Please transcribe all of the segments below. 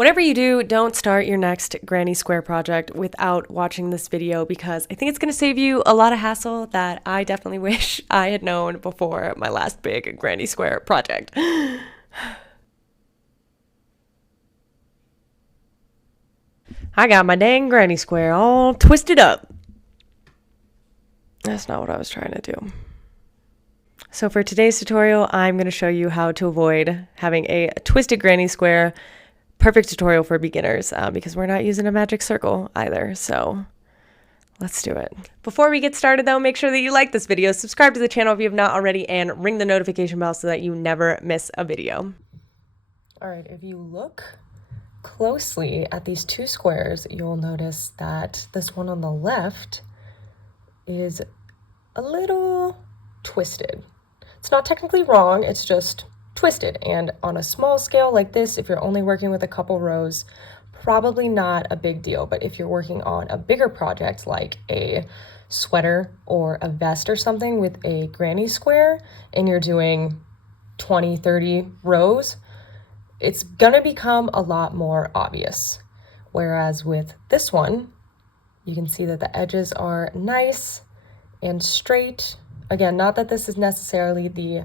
Whatever you do, don't start your next granny square project without watching this video because I think it's going to save you a lot of hassle that I definitely wish I had known before my last big granny square project. I got my dang granny square all twisted up. That's not what I was trying to do. So for today's tutorial, I'm going to show you how to avoid having a twisted granny square. Perfect tutorial for beginners because we're not using a magic circle either. So let's do it. Before we get started though, make sure that you like this video, subscribe to the channel if you have not already, and ring the notification bell so that you never miss a video. All right, if you look closely at these two squares, you'll notice that this one on the left is a little twisted. It's not technically wrong, it's just twisted, and on a small scale like this, if you're only working with a couple rows, probably not a big deal. But if you're working on a bigger project like a sweater or a vest or something with a granny square and you're doing 20-30 rows, it's gonna become a lot more obvious. Whereas with this one, you can see that the edges are nice and straight. Again, not that this is necessarily the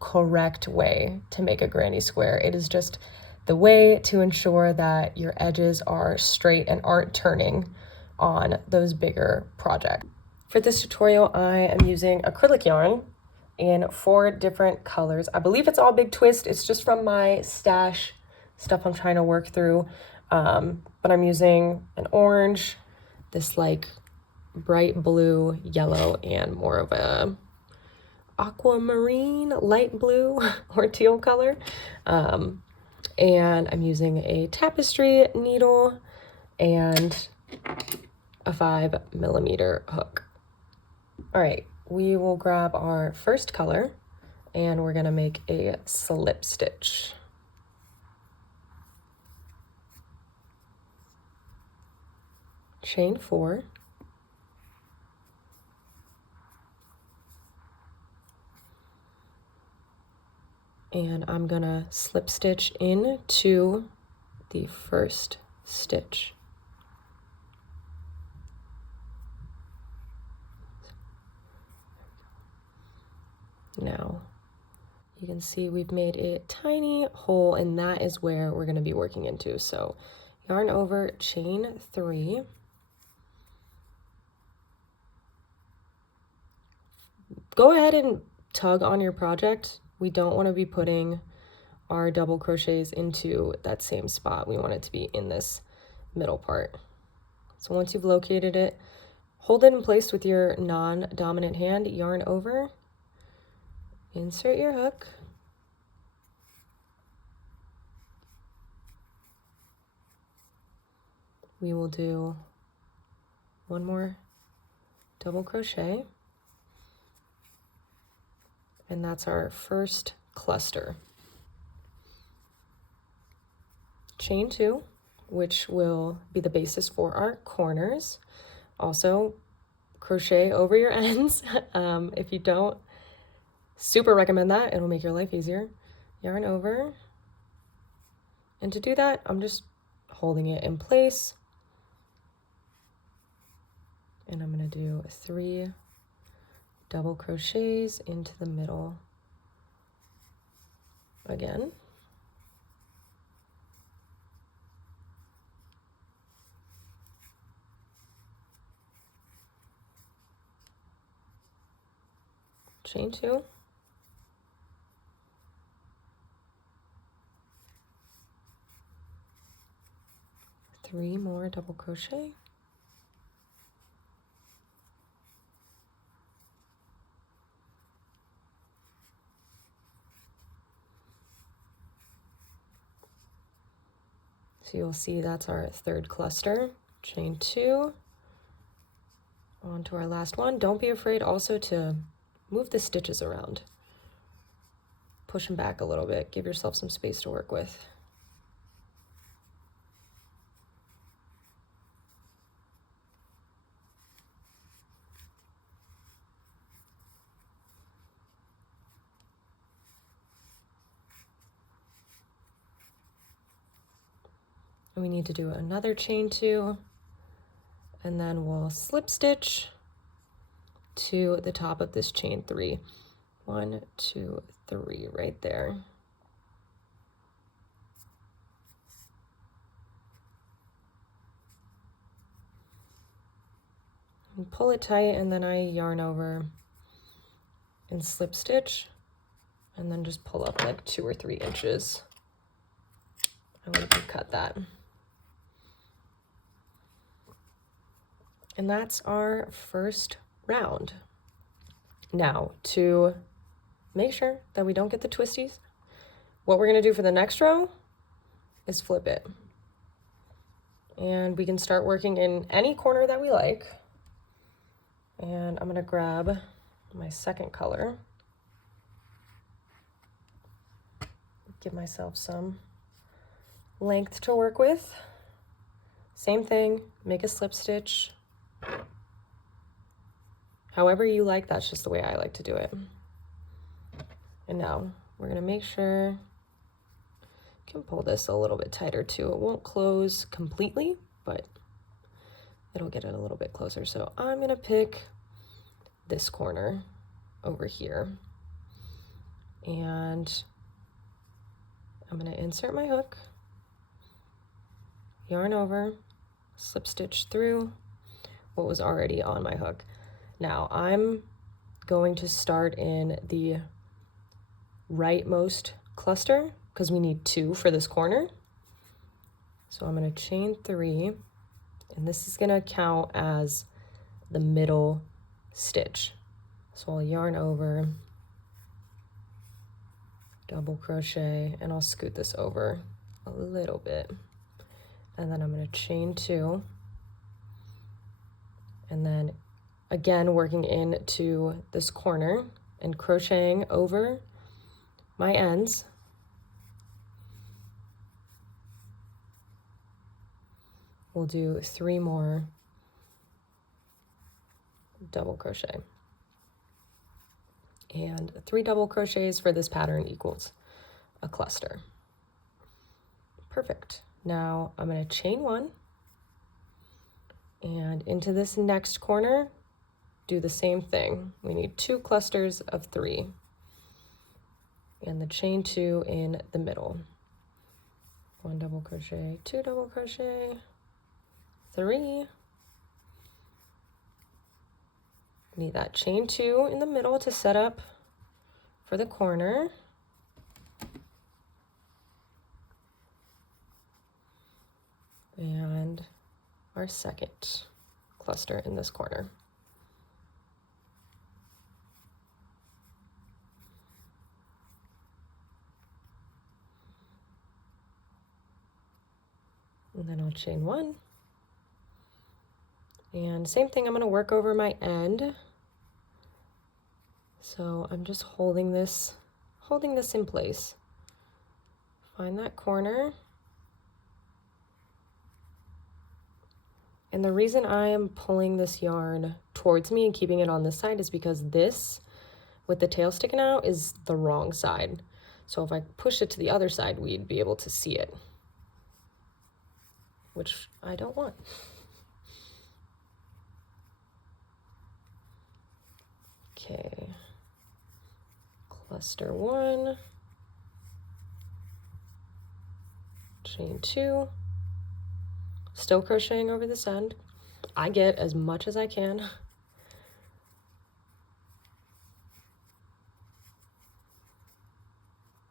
correct way to make a granny square. It is just the way to ensure that your edges are straight and aren't turning on those bigger projects. For this tutorial, I am using acrylic yarn in 4 different colors. I believe it's all big twist. It's just from my stash stuff I'm trying to work through. But I'm using an orange, this like bright blue, yellow, and more of a aquamarine, light blue or teal color. And I'm using a Tapestry needle and a 5mm hook. All right, we will grab our first color and we're gonna make a slip stitch. Chain 4. And I'm gonna slip stitch into the first stitch. Now, you can see we've made a tiny hole, and that is where we're gonna be working into. So yarn over, chain 3. Go ahead and tug on your project. We don't want to be putting our double crochets into that same spot. We want it to be in this middle part. So once you've located it, hold it in place with your non-dominant hand, yarn over, insert your hook, we will do 1 more double crochet, and that's our first cluster. Chain 2, which will be the basis for our corners. Also, crochet over your ends. If you don't, super recommend that. It'll make your life easier. Yarn over. And to do that, I'm just holding it in place. And I'm going to do 3 double crochets into the middle again. Chain 2. Three more double crochet. So you'll see that's our third cluster. Chain 2. On to our last one. Don't be afraid also to move the stitches around. Push them back a little bit. Give yourself some space to work with. And we need to do another chain 2, and then we'll slip stitch to the top of this chain 3. 1, 2, 3 right there. And pull it tight, and then I yarn over and slip stitch, and then just pull up like 2 or 3 inches. I want to cut that. And that's our first round. Now, to make sure that we don't get the twisties, what we're going to do for the next row is flip it. And we can start working in any corner that we like. And I'm going to grab my second color. Give myself some length to work with. Same thing, make a slip stitch. However you like, that's just the way I like to do it. And now we're going to make sure you can pull this a little bit tighter too. It won't close completely, but it'll get it a little bit closer. So I'm going to pick this corner over here, and I'm going to insert my hook, yarn over, slip stitch through what was already on my hook. Now I'm going to start in the rightmost cluster because we need 2 for this corner. So I'm going to chain 3, and this is going to count as the middle stitch. So I'll yarn over, double crochet, and I'll scoot this over a little bit. And then I'm going to chain 2, and then again working into this corner and crocheting over my ends. We'll do 3 more double crochet. And 3 double crochets for this pattern equals a cluster. Perfect. Now I'm going to chain 1, and into this next corner, do the same thing. We need 2 clusters of 3, and the chain 2 in the middle. 1 double crochet, 2 double crochet, 3. Need that chain 2 in the middle to set up for the corner. And our second cluster in this corner. And then I'll chain 1. And same thing, I'm going to work over my end. So I'm just holding this in place. Find that corner. And the reason I am pulling this yarn towards me and keeping it on this side is because this, with the tail sticking out, is the wrong side. So if I push it to the other side, we'd be able to see it, which I don't want. Okay, cluster 1, chain 2, still crocheting over this end. I get as much as I can.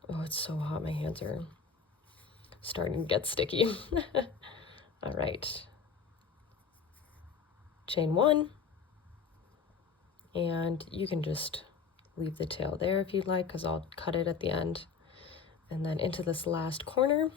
Oh, it's so hot, my hands are starting to get sticky. All right, chain 1. And you can just leave the tail there if you'd like, because I'll cut it at the end. And then into this last corner.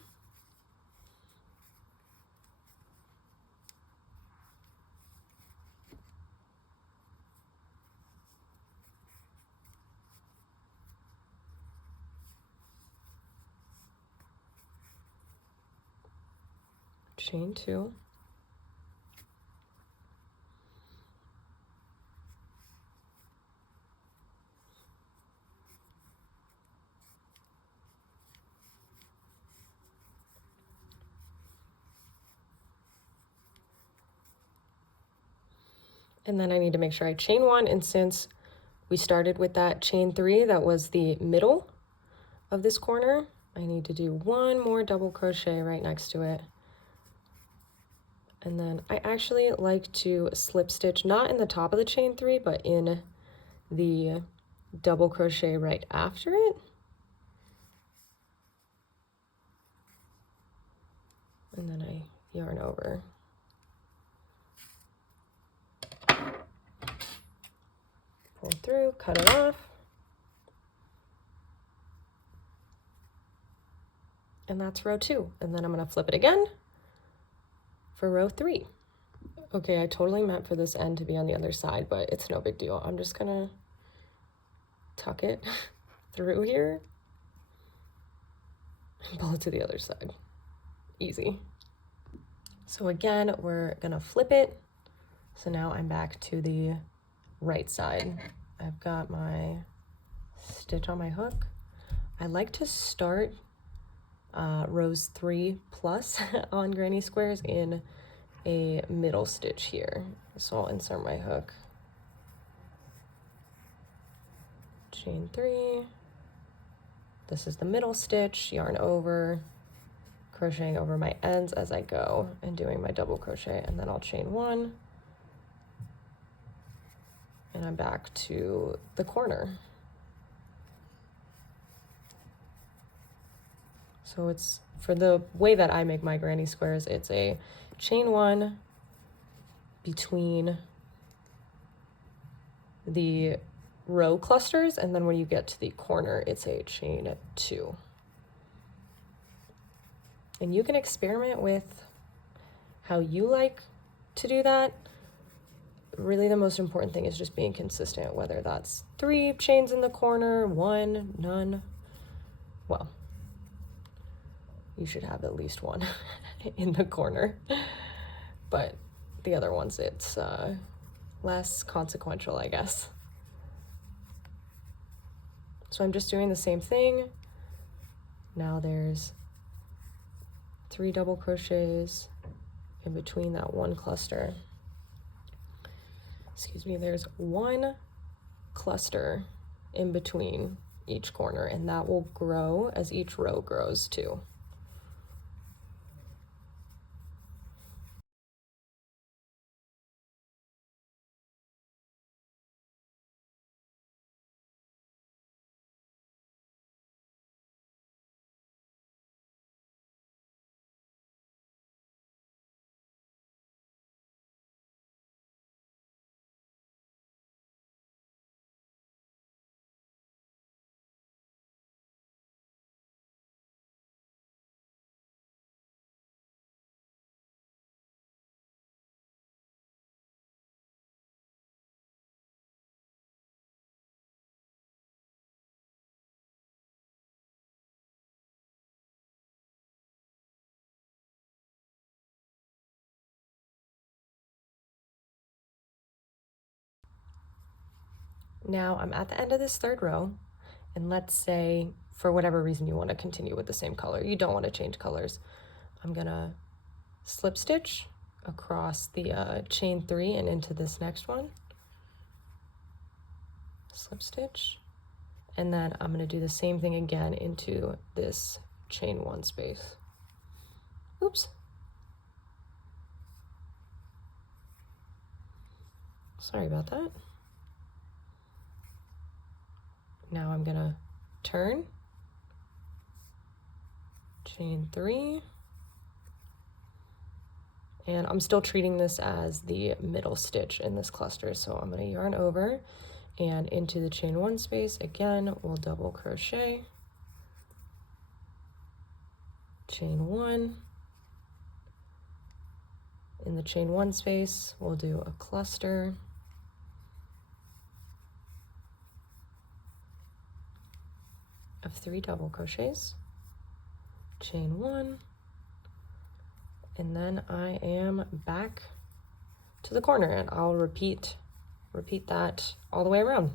Chain 2. And then I need to make sure I chain one, and since we started with that chain 3, that was the middle of this corner, I need to do one more double crochet right next to it. And then I actually like to slip stitch, not in the top of the chain 3, but in the double crochet right after it. And then I yarn over. Pull through, cut it off. And that's row 2. And then I'm going to flip it again for row 3. Okay, I totally meant for this end to be on the other side, but it's no big deal. I'm just going to tuck it through here and pull it to the other side. Easy. So again, we're going to flip it. So now I'm back to the right side. I've got my stitch on my hook. I like to start rows 3 plus on granny squares in a middle stitch here. So I'll insert my hook, chain 3, this is the middle stitch, yarn over, crocheting over my ends as I go and doing my double crochet, and then I'll chain 1 and I'm back to the corner. So it's, for the way that I make my granny squares, it's a chain 1 between the row clusters, and then when you get to the corner, it's a chain 2. And you can experiment with how you like to do that. Really, the most important thing is just being consistent, whether that's 3 chains in the corner, 1, none. Well, you should have at least 1 in the corner, but the other ones, it's less consequential, I guess. So I'm just doing the same thing. Now there's 3 double crochets in between that 1 cluster. Excuse me, there's 1 cluster in between each corner, and that will grow as each row grows too. Now I'm at the end of this 3rd row, and let's say for whatever reason you want to continue with the same color, you don't want to change colors. I'm gonna slip stitch across the chain 3 and into this next one, slip stitch, and then I'm gonna do the same thing again into this chain 1 space. Oops. Sorry about that. Now I'm gonna turn, chain 3, and I'm still treating this as the middle stitch in this cluster, so I'm gonna yarn over and into the chain 1 space. Again, we'll double crochet, chain 1, in the chain 1 space we'll do a cluster, of 3 double crochets, chain 1, and then I am back to the corner, and I'll repeat that all the way around.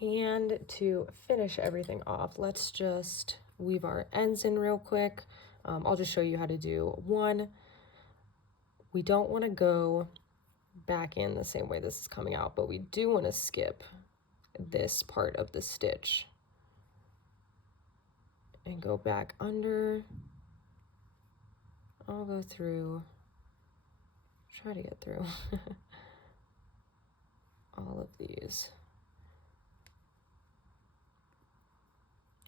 And to finish everything off, let's just weave our ends in real quick. I'll just show you how to do one. We don't want to go back in the same way this is coming out, but we do want to skip this part of the stitch and go back under. I'll go through, try to get through all of these.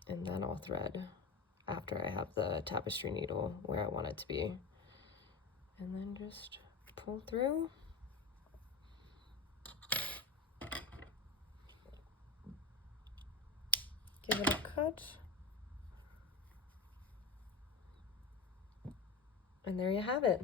And then I'll thread after I have the tapestry needle where I want it to be. And then just pull through. Give it a cut. And there you have it.